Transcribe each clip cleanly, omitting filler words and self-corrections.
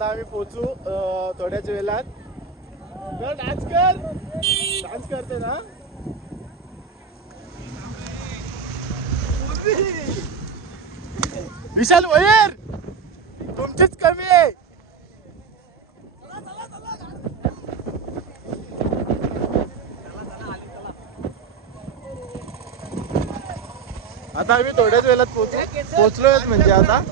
आता आम्ही पोचू थोड्याच वेळात. डान्स करते ना. विशाल वयर तुमचीच कमी आहे. आता आम्ही थोड्याच वेळात पोचलोय म्हणजे आता.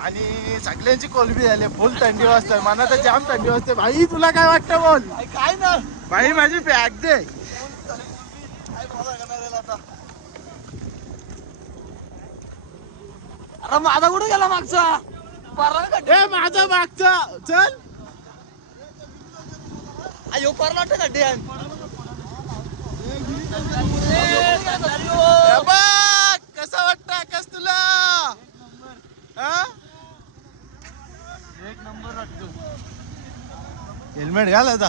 आणि सगळ्यांची कोलबी झाली. फुल थंडी वाजते. मला तर जाम थंडी वाजते. भाई तुला काय वाटतं बोल. काय ना भाई माझी बॅग दे. अरे माझा कुठे गेला मागचा. ए माझा मागचा चल. अयो परला खड्डे कसा वाटतं आकाश तुला. एक नंबर वाटतो. हेल्मेट घाल आता.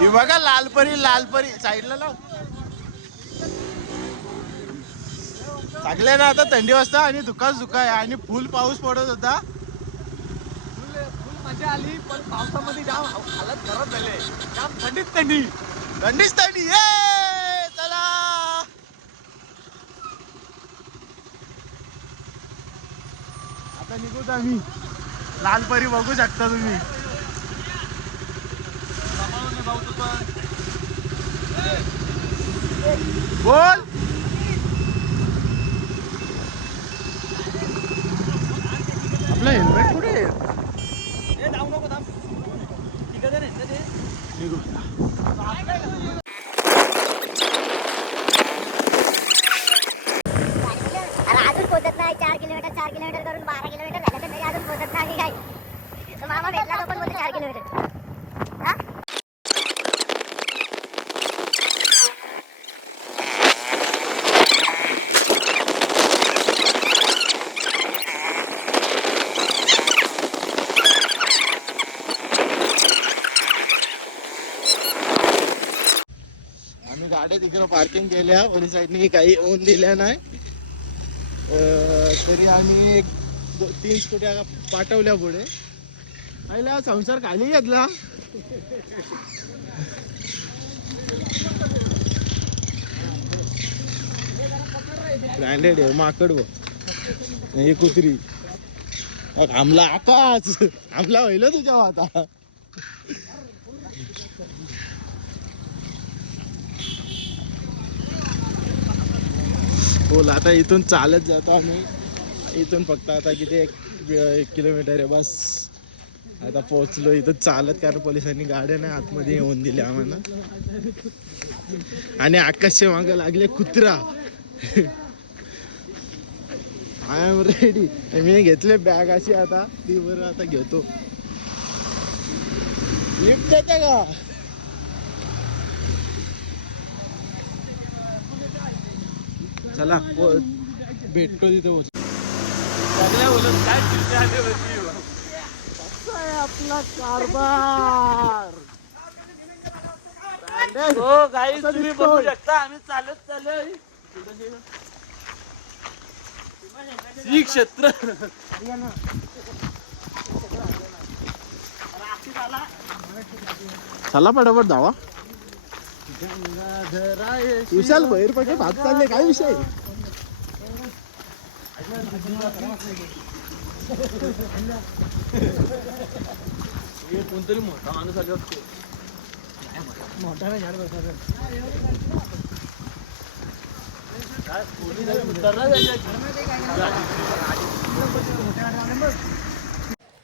ही बघा लालपरी साईडला लाव. चांगले ना. आता थंडी वाजता आणि धुका आहे आणि फुल पाऊस पडत होता. फुल मजा आली पण पावसामध्ये जाम हालत खराब झाले. जाम थंडीच थंडी ये चला. आता निघूत आम्ही. लालपरी बघू शकता तुम्ही. बोल. आपलं हेल्मेट कुठे आहे. जाऊ नको थांब. ठीक आहे निघू. अजून पोहोचत नाही. 4 किलोमीटर करून 12 किलोमीटर झालं तर तरी अजून पोहोचत नाही. काय तो मामा भेटला तो पण बोलतो 4 किलोमीटर. आम्ही गाड्या तिकडे पार्किंग केल्या. वरी साईडनी काही ओन दिल्या नाही. तरी आम्ही 3 स्कूट्या पाठवल्या पुढे. आईला संसार खाली घेतला. ब्रँडेड आहे. माकड हे कुत्री. आमला आकाश आमला होईल तुझ्या आता. बोल. आता इथून चालत जातो आम्ही. इथून फक्त आता किती 1 किलोमीटर आहे बस. आता पोहोचलो इथं चालत. कारण पोलिसांनी गाड्या नाही आतमध्ये येऊन दिल्या आम्हाला. आणि आकाशच्या मागे लागले कुत्रा. I am ready. मी घेतले बॅग अशी. आता ती बरं आता घेतो. लिफ्ट देते का. चला भेटतो तिथे. सगळ्या बोलत काय चिंता आली होती. आपला कारभार. हो गाईस तुम्ही बघू शकता आम्ही चालत चाललोय. श्री क्षेत्र. चला पटापट धावा. विशाल बाहेर पटे भात चालले. काय विषय. कोणतरी मोठा माणूस आला वाटतो. मोठा नाही झाड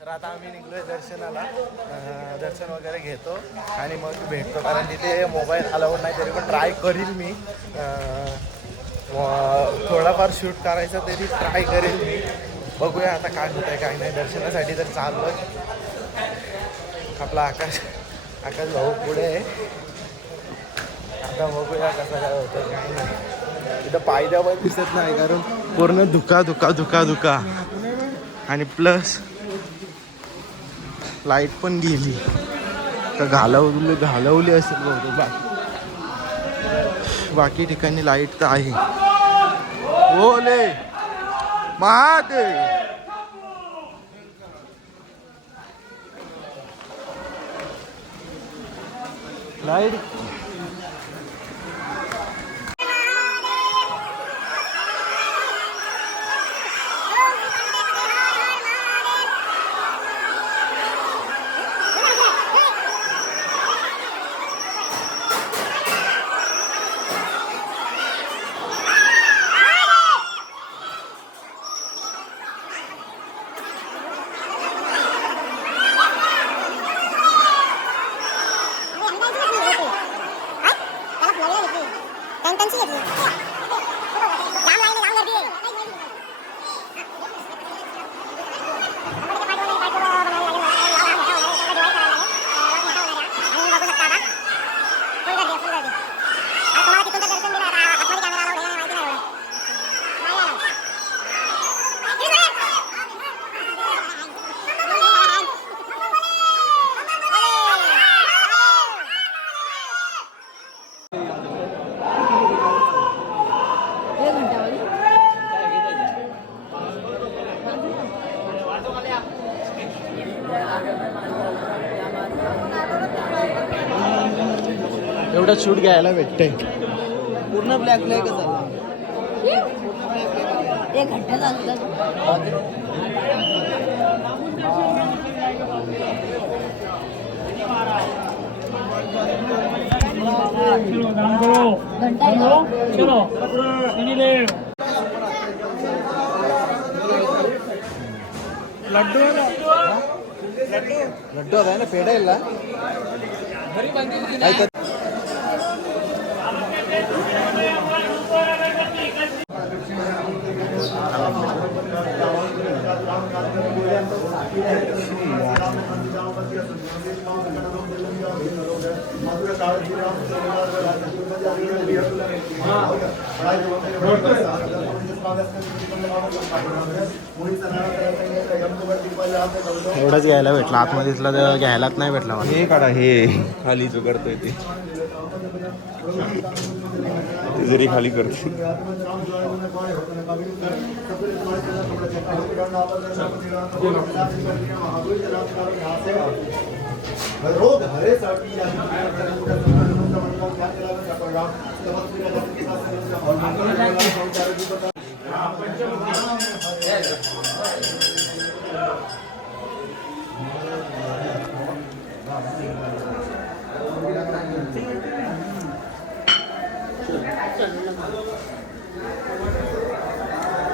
तर आता आम्ही निघलोय दर्शनाला. दर्शन वगैरे घेतो आणि मग भेटतो. कारण तिथे मोबाईल अलाउड नाही. तरी पण ट्राय करील मी. थोडाफार शूट करायचा तरी ट्राय करेल मी. बघूया आता काय होतंय काय नाही. दर्शनासाठी तर चाललोय. आपला आकाश भाऊ पुढे आहे. आता बघूया कसं काय होतं काय नाही. तिथं पायद्या पण दिसत नाही कारण पूर्ण धुका आणि प्लस लाईट पण गेली. तर घालवली असेल बहुतेक. बाकी ठिकाणी लाईट तर आहे. ओले महादेव. लाईट एवढं शूट घ्यायला भेटते. पूर्ण ब्लॅक ब्लॅक झाला. एक घंटा झाला. लड्डू लड्डू आहे ना पेढा ಇಲ್ಲ एवढंच घ्यायला भेटलं. आतमध्ये इथला तर घ्यायलाच नाही भेटला मला. हे काढा हे खाली जो करतोय ते जरी खाली करतो.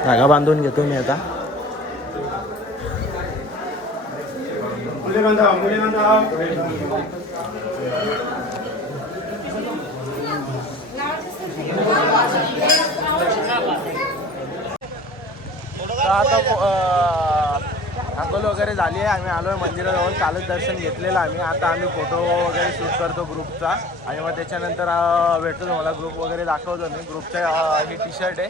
धागा बांधून घेतो मी आता. आता अंघोळ वगैरे झाली आहे. आम्ही आलो आहे मंदिराजवळ. कालच दर्शन घेतलेलं आम्ही. आता आम्ही फोटो वगैरे शूट करतो ग्रुपचा आणि मग त्याच्यानंतर भेटतो तुम्हाला. ग्रुप वगैरे दाखवतो मी. ग्रुपचा ही टी शर्ट आहे.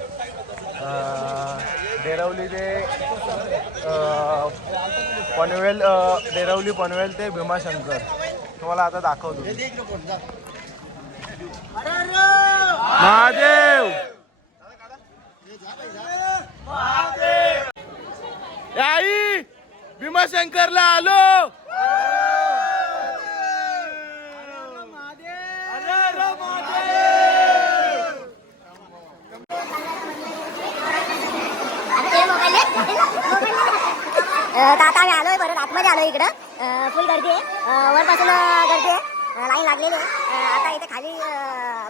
डेरवली ते पनवेल, डेरवली पनवेल ते भीमाशंकर तुम्हाला आता दाखवतो. महादेव आई भीमाशंकरला आलो. आता आम्ही आलोय परत आतमध्ये आलोय. इकडं फुल गर्दी आहे. वरपासून गर्दी आहे. लाईन लागलेली आहे. आता इथे खाली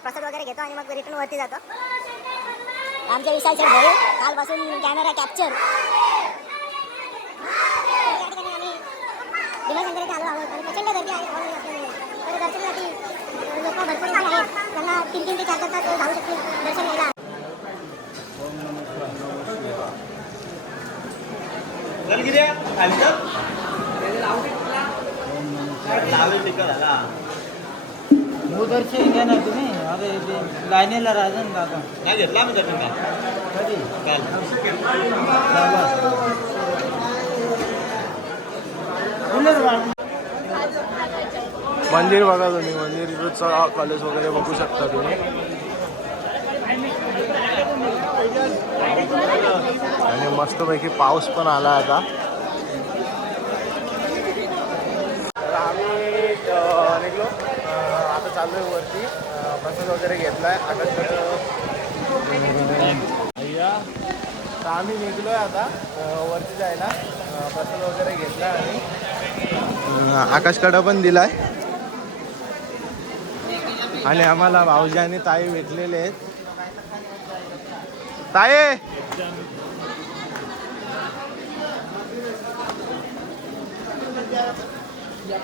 प्रसाद वगैरे घेतो आणि मग रिटर्न वरती जातो. आमच्या विशाल सर भाऊ कालपासून कॅमेरा कॅप्चर. भीमाशंकरला आलो आहोत आणि प्रचंड गर्दी आहे. तर दर्शनासाठी लोक भरपूर आहेत. त्यांना 3-3 ते 4 तास जाऊ शकतील दर्शन घ्यायला. दर्शन घ्या ना तुम्ही. अरे लाईनीला राहा ना दादा. नाही घेतला आम्ही दर्शन कधी मंदिर बघा तुम्ही, मंदिरचं कॉलेज वगैरे बघू शकता तुम्ही. आणि मस्तपैकी पाऊस पण आला आता. तर आम्ही निघलो, आता चालू आहे वरती. प्रसाद वगैरे घेतलाय आकाशकडं. तर आम्ही निघलोय आता वरती जायला. प्रसाद वगैरे घेतला आणि आकाशकडं पण दिलाय. आणि आम्हाला भाऊजी आणि ताई भेटलेले आहेत. ताई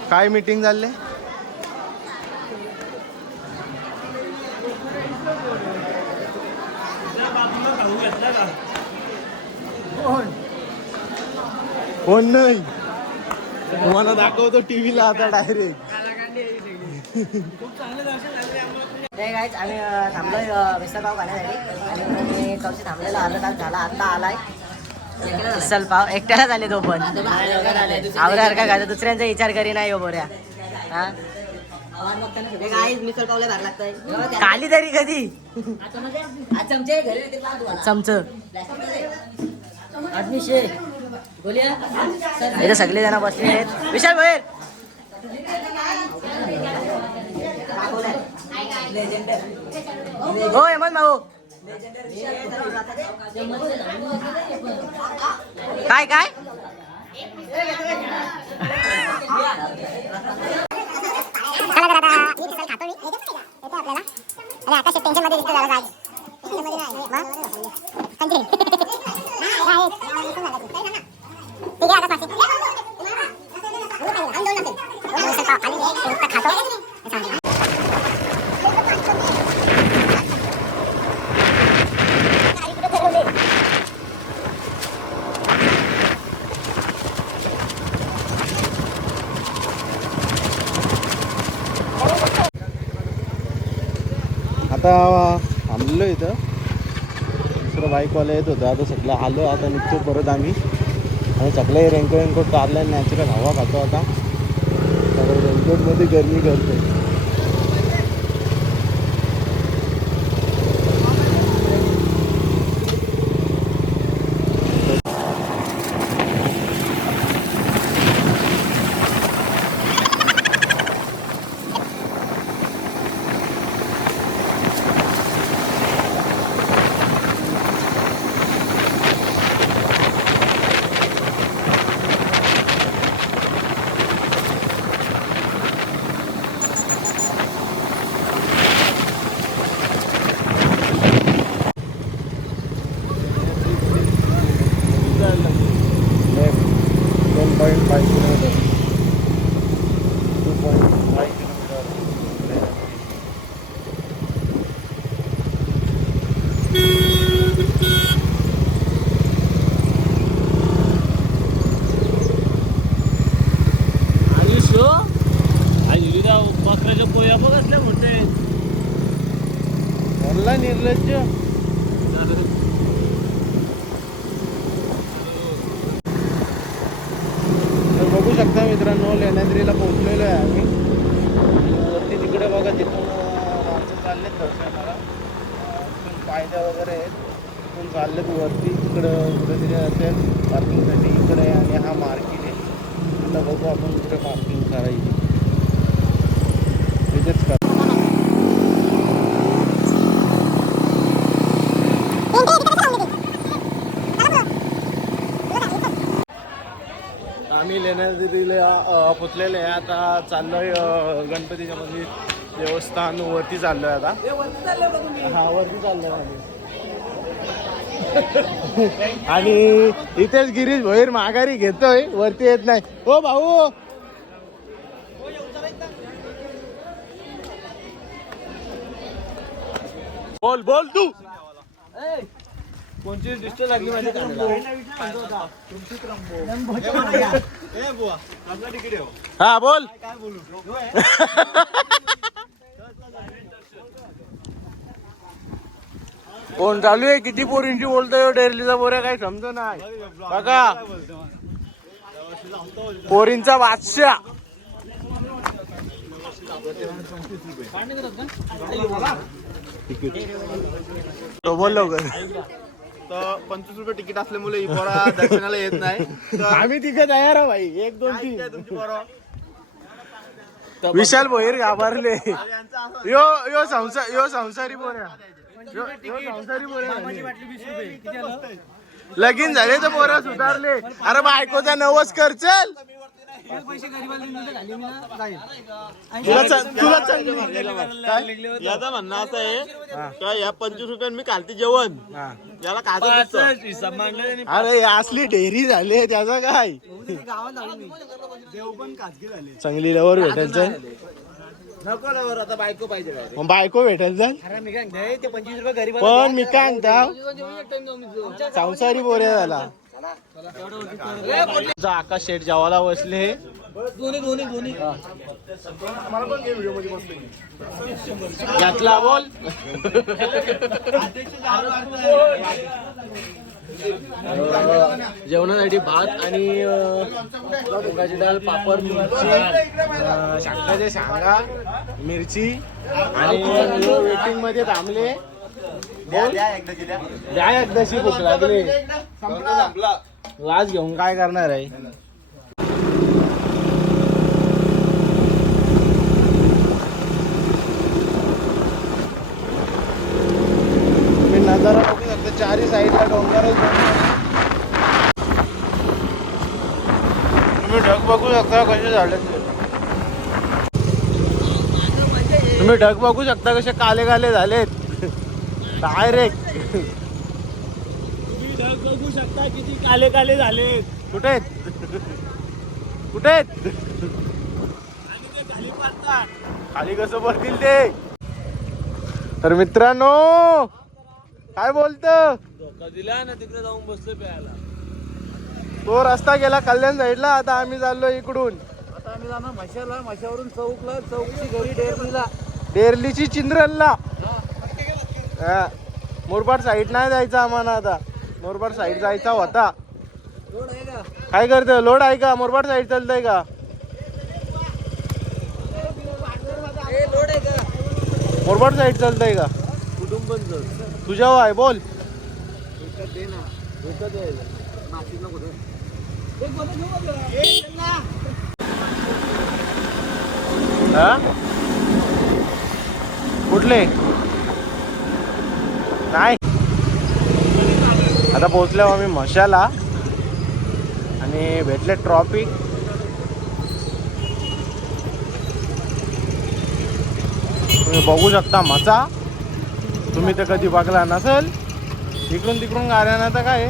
काय मीटिंग झाली? कोण नाही, तुम्हाला दाखवतो टीव्हीला आता डायरेक्ट. गाईज आम्ही थांबलोय मिसळपाव खाण्यासाठी आणि चौशी थांबलेला अर्धा तास झाला, आता आलाय मिसळपाव. एकट्याला झाले तो पण आवऱ्यासारखा खायचा, दुसऱ्यांचा विचार करी नाही हो बोऱ्या. हा मिसळपावला भार लागतंय खाली तरी कधी चमच इथे सगळे जण बसले आहेत. विशाल बाहेर हो हेमंत भाऊ. काय काय आकाश टेन्शन मध्ये दिसतो जरा. आता थांबलो इथं, दुसरं बाईकवाला येत होतं. आता सगळं आलो, आता निघतो परत आम्ही. आणि सगळे रेनकोट काढला, नॅचरल हवा खातो आता. रेनकोटमध्ये गरमी करते. पोया बघ मोठे निर्लज्ज. तर बघू शकता मित्रांनो, लेण्याद्रीला पोहोचलेलो आहे आम्ही. वरती तिकडे बघा, तिथून माणसं चाललेत दर्शनाला. तिथून पायद्या वगैरे आहेत, तिथून चाललेत वरती. तिकडं कुठेतरी असेल पार्किंगसाठी इकडे. आणि हा मार्केट आहे. आता बघू आपण कुठे पार्किंग करायची, तिथेच करा. आम्ही लेण्याद्रीला पोचलेले आहे. आता चाललोय गणपतीच्या मंदिर देवस्थान वरती चाललोय आता. हा वरती चाललोय आम्ही. आणि इथेच गिरीश भैर माघारी घेतोय, वरती येत नाही. हो भाऊ, बोल बोल तू. कोणची डिस्टो लागली माझ्या हा बोल. कोण चालू आहे, किती पोरींची बोलतोय डेरलीचा बोऱ्या, काही समज नाही बघा. पोरींचा बादशाह बोल लवकर. तर 25 रुपये तिकीट असल्यामुळे ही पोरा दर्शनाला येत नाही. तर आम्ही तिघे तयार आहे भाई. 1 2 काय 3. तुमची पोरं? विशाल भोईर घाबरले. यो संसारी बोऱ्या. यो संसारी बोऱ्या. लगीन झाले तर पोरं सुधारले. अरे बायकोचा नवस कर चल. तुला याचं म्हणणं असं आहे का या 25 रुपयात मी कालते जेवण याला काय अरे असली डेअरी झाली त्याचा काय चांगली लवर भेटेल चल. नको आता बायको पाहिजे काय मग बायको भेटेल चल. ते 25 रुपये गरीब पण मी काय म्हणता संसारी बोऱ्या झाला. आकाश शेठ जेवायला बसले. दोन्ही यातला बोल. जेवणासाठी भात आणि मुगाची डाळ, पापड, मिरची, शाकाच्या शेंगा, मिरची आणि वेटिंग मध्ये थांबले. द्या एकदाशी भूक लागली. लाज घेऊन काय करणार आहे. नजारा बघू शकता चारही साईडला डोंगरच तुम्ही ढग बघू शकता कसे झाले. तुम्ही ढग बघू शकता कसे काले काले झालेत डायरेक्ट. तुम्ही ढग बघू शकता किती काले काले झालेत. कुठे आहेत कुठे आहेत खाली कसं पडतील ते. तर मित्रांनो काय बोलत दिला ना तिकडे जाऊन बसलो प्यायला. तो रस्ता गेला कल्याण साईडला. आता आम्ही चाललो इकडून. आता आम्ही जाणार म्हशाला, म्हशावरून चौकला, चौकची घरी डेअरलीला, डेरलीची चिंद्रनला. मोरपाड साईड नाही जायचा आम्हाला. आता मोरपाड साईड जायचा होता. रोड आहे का? काय करतोय लोड आहे का. मोरपाड साईड चालतंय का. रोड आहे का? मोरपाड साईड चालतंय का. कुटुंब तुझ्या आहे बोल. दे ना नाशिकला कुठे कुठले नाही. आता पोहोचलो आम्ही म्हशाला आणि भेटले ट्रॉफिक. तुम्ही बघू शकता मचा. तुम्ही तर कधी बघला नसेल. इकडून तिकडून गाड्यानं तर काय